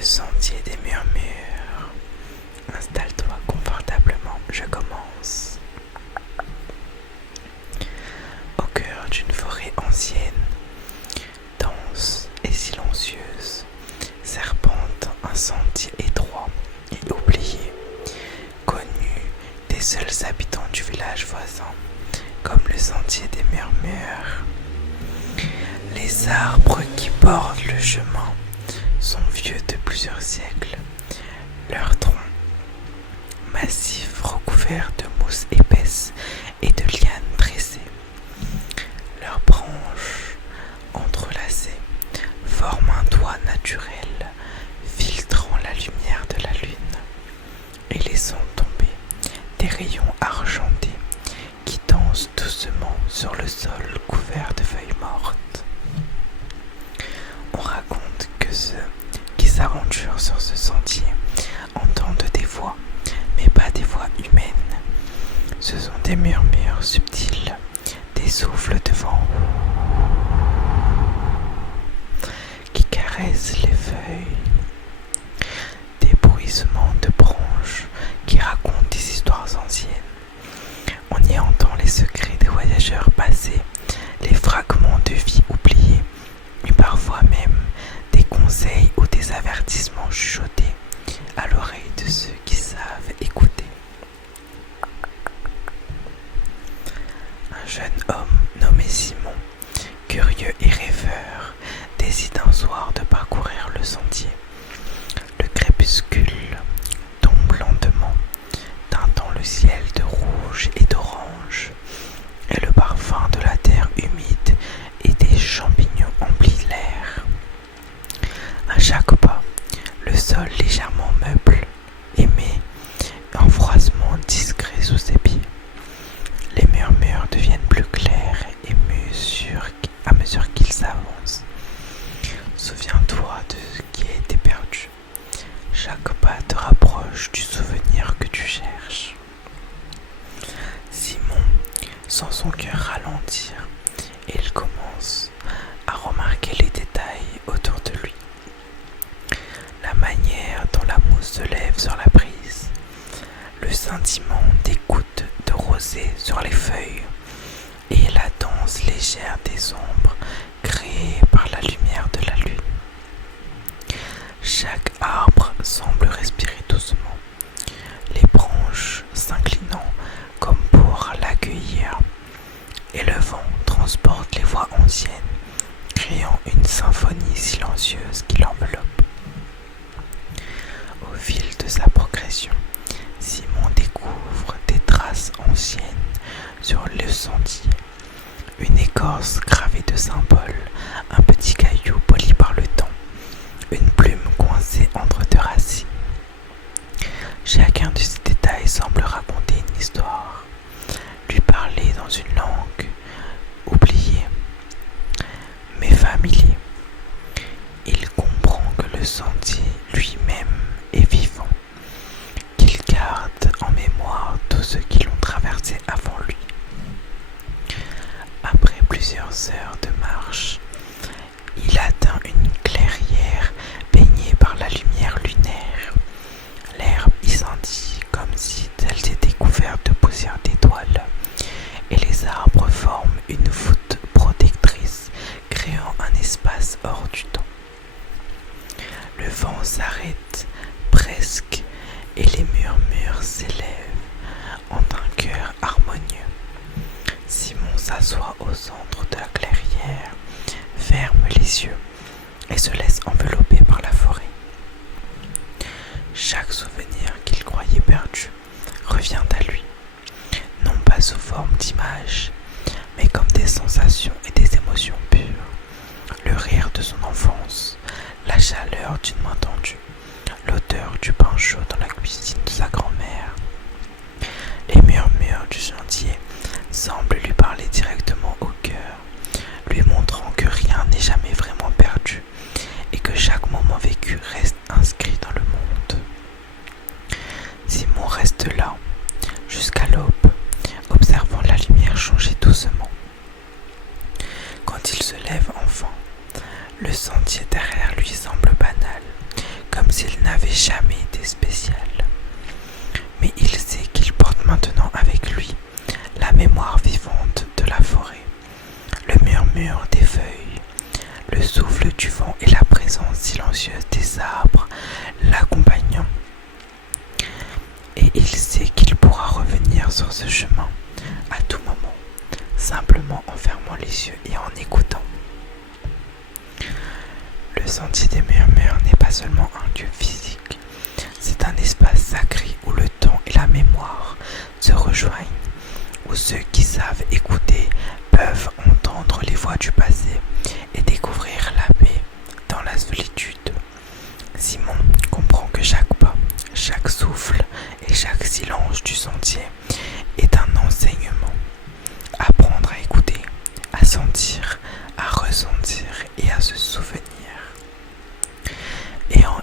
Le sentier des murmures. Installe-toi confortablement, je commence. Au cœur d'une forêt ancienne, dense et silencieuse, serpente un sentier étroit et oublié, connu des seuls habitants du village voisin, comme le sentier des murmures. Les arbres qui bordent le chemin sont vieux de plusieurs siècles. Leurs troncs massifs recouverts de mousse épaisse et de lianes tressées. Leurs branches entrelacées forment un toit naturel filtrant la lumière de la lune et laissant tomber des rayons argentés qui dansent doucement sur le sol couvert de feuilles mortes. On raconte que ceux qui s'aventurent sur ce sentier entendent des voix, mais pas des voix humaines. Ce sont des murmures subtils, des souffles de vent qui caressent les feuilles, des bruissements de branches qui racontent des histoires anciennes. On y entend les secrets des voyageurs passés, les fragments de vie oubliés, et parfois même des conseils ou des avertissements chuchotés à l'oreille de ceux qui savent écouter. Un jeune homme nommé Simon, curieux et rêveur, décide un soir de parcourir le sentier. Le crépuscule tombe lentement, teintant le ciel de rouge et d'orange, et le parfum de la terre humide et des champignons emplit l'air. À chaque pas, le sol légèrement meuble émet un froissement discret sous ses pieds. Les murmures deviennent plus clairs et à mesure qu'ils avancent. Souviens-toi de ce qui a été perdu. Chaque pas te rapproche du souvenir que tu cherches. Simon sent son cœur ralentir et il commence à remarquer les détails autour de lui. La manière dont la mousse se lève sur la brise, le scintillement des gouttes de rosée sur les feuilles et la danse légère des ombres créées par la lumière de la lune. Chaque arbre semble respirer doucement, les branches s'inclinant comme pour l'accueillir, et le vent transporte les voix anciennes, créant une symphonie silencieuse qui l'enveloppe. Au fil de sa progression, Simon découvre des traces anciennes sur le sentier, une écorce gravée de symboles, un petit caillou poli par le temps, une plume coincée entre deux racines. Chacun de ces détails semble raconter une histoire, lui parler dans une langue oubliée, mais familier. Il comprend que le sentier lui-même est vivant, qu'il garde en mémoire tous ceux qui l'ont traversé avant lui. Après plusieurs heures de marche, il atteint une clairière baignée par la lumière lunaire. L'herbe y scintille comme si elle était couverte de poussière d'étoiles, et les arbres forment une voûte protectrice, créant un espace hors du temps. Le vent s'arrête presque et les murmures s'élèvent en un chœur harmonieux. Simon s'assoit au centre de la clairière, ferme les yeux et se laisse envelopper par la forêt. Chaque souvenir qu'il croyait perdu revient à lui, non pas sous forme d'images, mais comme des sensations et des émotions pures. Le rire de son enfance, la chaleur d'une main tendue, l'odeur du pain chaud dans la cuisine de sa grand-mère. Les murmures du sentier semblent lui parler directement au cœur, lui montrant que rien n'est jamais vraiment perdu et que chaque moment vécu reste inscrit dans le monde. Simon reste là, jusqu'à l'aube, observant la lumière changer doucement. Quand il se lève enfin, le sentier derrière lui semble banal, comme jamais été spécial. Mais il sait qu'il porte maintenant avec lui la mémoire vivante de la forêt, le murmure des feuilles, le souffle du vent et la présence silencieuse des arbres l'accompagnant. Et il sait qu'il pourra revenir sur ce chemin à tout moment, simplement en fermant les yeux et en écoutant. Le sentier des murmures n'est pas seulement un lieu physique, c'est un espace sacré où le temps et la mémoire se rejoignent, où ceux qui savent écouter peuvent entendre les voix du passé et découvrir la paix dans la solitude. Simon comprend que chaque pas, chaque souffle et chaque silence du sentier est un enseignement. Apprendre à écouter, à sentir, à ressentir et à se souvenir.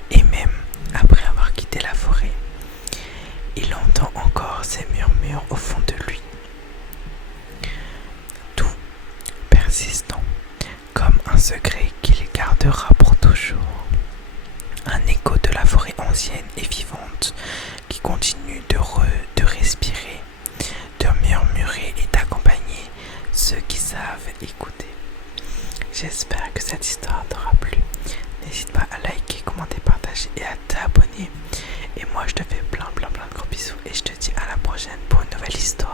Et même après avoir quitté la forêt, il entend encore ces murmures au fond de lui. Tout persistant, comme un secret qu'il gardera pour toujours. Un écho de la forêt ancienne et vivante qui continue de respirer, de murmurer et d'accompagner ceux qui savent écouter. J'espère que cette histoire t'aura plu. N'hésite pas à liker, commenter, partager et à t'abonner. Et moi je te fais plein de gros bisous et je te dis à la prochaine pour une nouvelle histoire.